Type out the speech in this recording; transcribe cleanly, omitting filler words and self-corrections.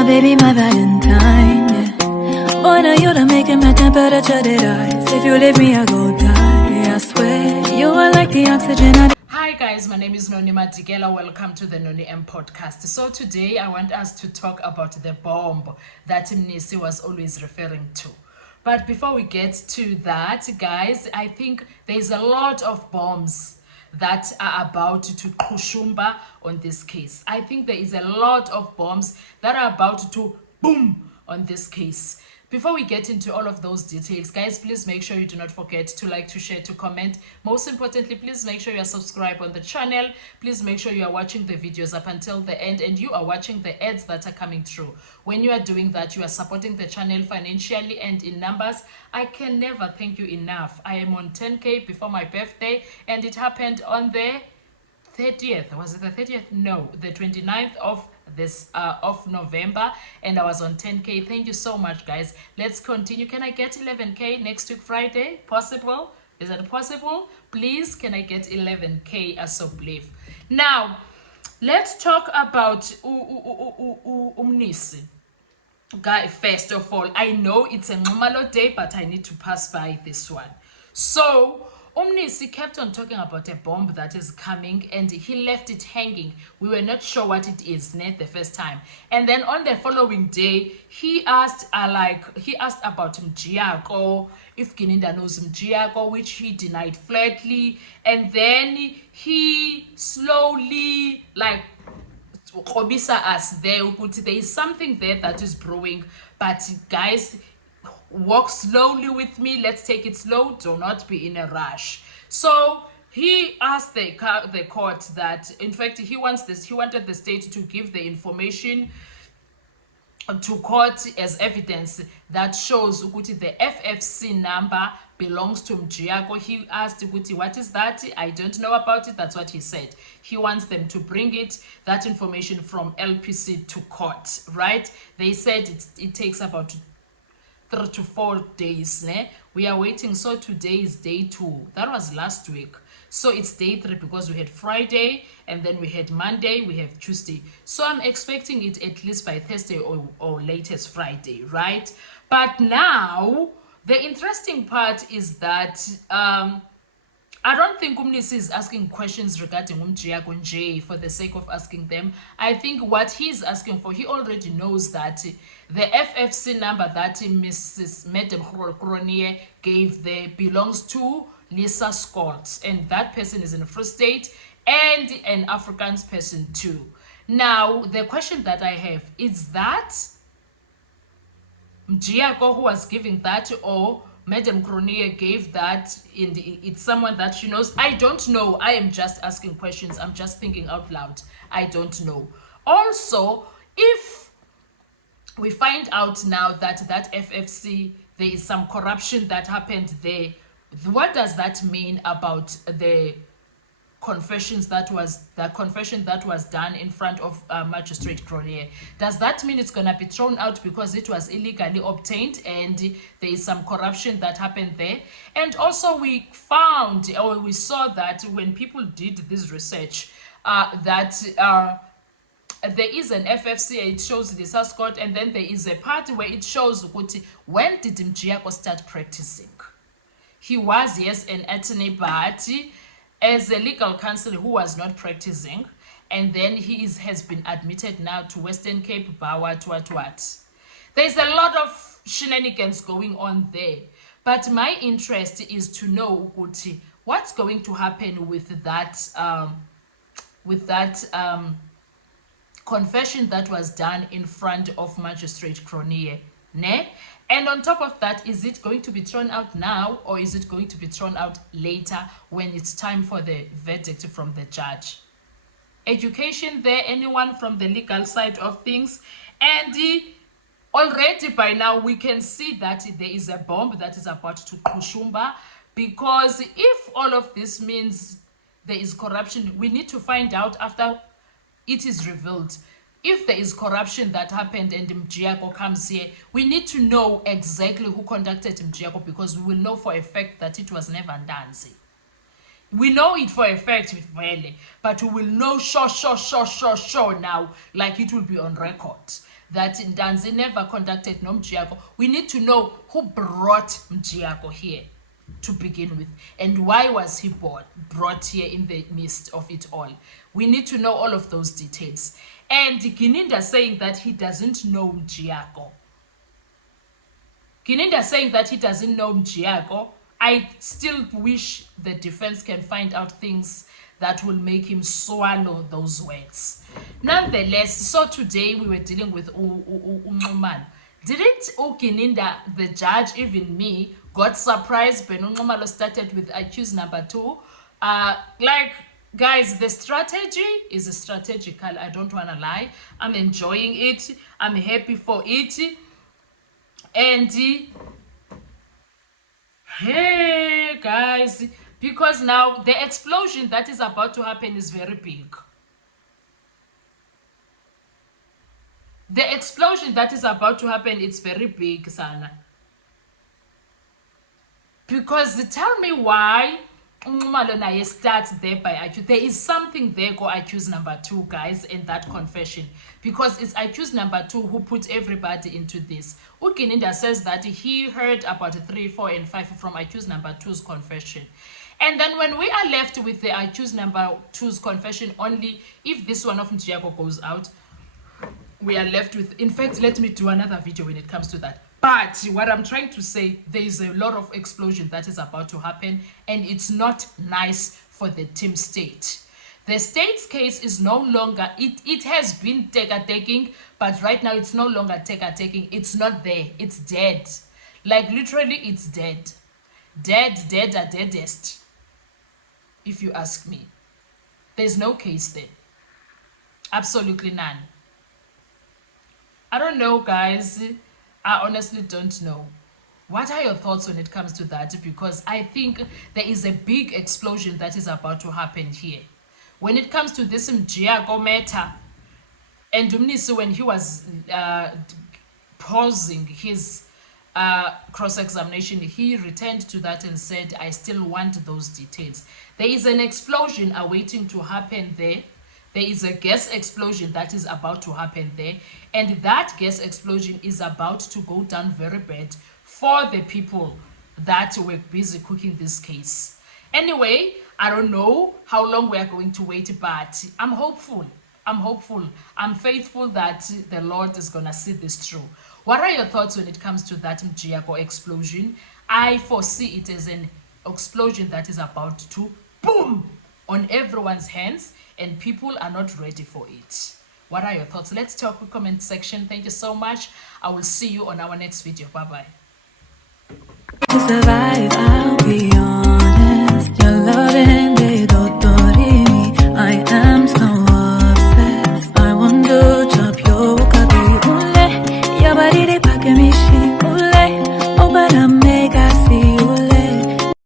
my baby, my Valentine, yeah. Boy, now you done making my temperature rise. If you leave me, I go die, I swear. You are like the oxygen Hi guys, my name is Noni Madikela. Welcome to the Noni M podcast. So today I want us to talk about the bomb that Mnisi was always referring to. But before we get to that, guys, I think there's a lot of bombs that are about to kushumba on this case. I think there is a lot of bombs that are about to boom on this case. Before we get into all of those details, guys, please make sure you do not forget to like, to share, to comment. Most importantly, please make sure you are subscribed on the channel. Please make sure you are watching the videos up until the end and you are watching the ads that are coming through. When you are doing that, you are supporting the channel financially and in numbers. I can never thank you enough. I am on 10K before my birthday and it happened on the 30th. Was it the 30th? No, the 29th of November, and I was on 10K. Thank you so much, guys. Let's continue. Can I get 11K next week Friday? Possible? Is that possible? Please, can I get 11K as so believe? Now, let's talk about Mnisi. Guy, first of all, I know it's a normal day, but I need to pass by this one. So Mnisi kept on talking about a bomb that is coming and he left it hanging. We were not sure what it is the first time. And then on the following day, he asked about Mjiyako, if Gininda knows Mjiyako, which he denied flatly. And then he slowly us there. There is something there that is brewing, but guys, walk slowly with me. Let's take it slow. Do not be in a rush. So he asked the court that, in fact, he wanted the state to give the information to court as evidence that shows ukuthi the FFC number belongs to Mjiyako. He asked ukuthi, what is that? I don't know about it. That's what he said. He wants them to bring that information from LPC to court, right? They said it takes about 3 to 4 days. We are waiting. So today is day 2. That was last week. So it's day 3 because we had Friday and then we had Monday, we have Tuesday. So I'm expecting it at least by Thursday or latest Friday, right? But now the interesting part is that I don't think Mnisi is asking questions regarding Mjiyako Nje for the sake of asking them. I think what he's asking for, he already knows that the FFC number that Mrs. Madam Cronje gave there belongs to Lisa Scott, and that person is in a Free State and an Afrikaans person too. Now, the question that I have is that Mjiyako who was giving that, or Madam Cronje gave that, it's someone that she knows. I don't know. I am just asking questions. I'm just thinking out loud. I don't know. Also, if we find out now that FFC, there is some corruption that happened there, what does that mean about the confession that was done in front of Magistrate Cronje? Does that mean it's gonna be thrown out because it was illegally obtained and there is some corruption that happened there? And also we saw that when people did this research that there is an FFC, it shows Lisa Scott, and then there is a part where it shows when did Mjiyako start practicing. He was, yes, an attorney, but as a legal counsel who was not practicing, and then he has been admitted now to Western Cape, what. There's a lot of shenanigans going on there, but my interest is to know what's going to happen with that confession that was done in front of Magistrate Cronje, And on top of that, is it going to be thrown out now or is it going to be thrown out later when it's time for the verdict from the judge? Education there, anyone from the legal side of things? And already by now we can see that there is a bomb that is about to kushumba, because if all of this means there is corruption, we need to find out after it is revealed. If there is corruption that happened and Mjiyako comes here, we need to know exactly who conducted Mjiyako, because we will know for a fact that it was never Ndanzi. We know it for a fact with Vele, but we will know sure now, like it will be on record, that Ntanzi never contacted no Mjiyako. We need to know who brought Mjiyako here to begin with, and why was he brought here in the midst of it all. We need to know all of those details. And Gininda saying that he doesn't know Mjiyako. Gininda saying that he doesn't know Mjiyako. I still wish the defense can find out things that will make him swallow those words. Nonetheless, so today we were dealing with Unxumalo. Didn't Gininda, the judge, even me, got surprised when Unxumalo started with accused number 2? Like, guys, the strategy is strategical. I don't want to lie. I'm enjoying it. I'm happy for it. And hey guys, because now the explosion that is about to happen is very big. The explosion that is about to happen, it's very big, Sana. Because tell me why Unxumalo naye starts there by accused. There is something there called accused number 2, guys, in that confession. Because it's accused number 2 who put everybody into this. Gininda says that he heard about 3, 4, and 5 from accused number 2's confession. And then when we are left with the accused number 2's confession, only if this one of Mjiyako goes out, we are left with... In fact, let me do another video when it comes to that. But what I'm trying to say, there is a lot of explosion that is about to happen, and it's not nice for the Tim state. The state's case is no longer, it has been taking, but right now it's no longer taking. It's not there. It's dead. Like literally, it's dead. Dead at deadest. If you ask me. There's no case there. Absolutely none. I don't know, guys. I honestly don't know. What are your thoughts when it comes to that? Because I think there is a big explosion that is about to happen here. When it comes to this Mjiyako matter, and Dumnisi, when he was pausing his cross-examination, he returned to that and said, I still want those details. There is an explosion awaiting to happen there. There is a gas explosion that is about to happen there. And that gas explosion is about to go down very bad for the people that were busy cooking this case. Anyway, I don't know how long we are going to wait, but I'm hopeful. I'm faithful that the Lord is going to see this through. What are your thoughts when it comes to that Mjiyako explosion? I foresee it as an explosion that is about to boom on everyone's hands, and people are not ready for it. What are your thoughts? Let's talk in the comment section. Thank you so much. I will see you on our next video. Bye-bye. To survive.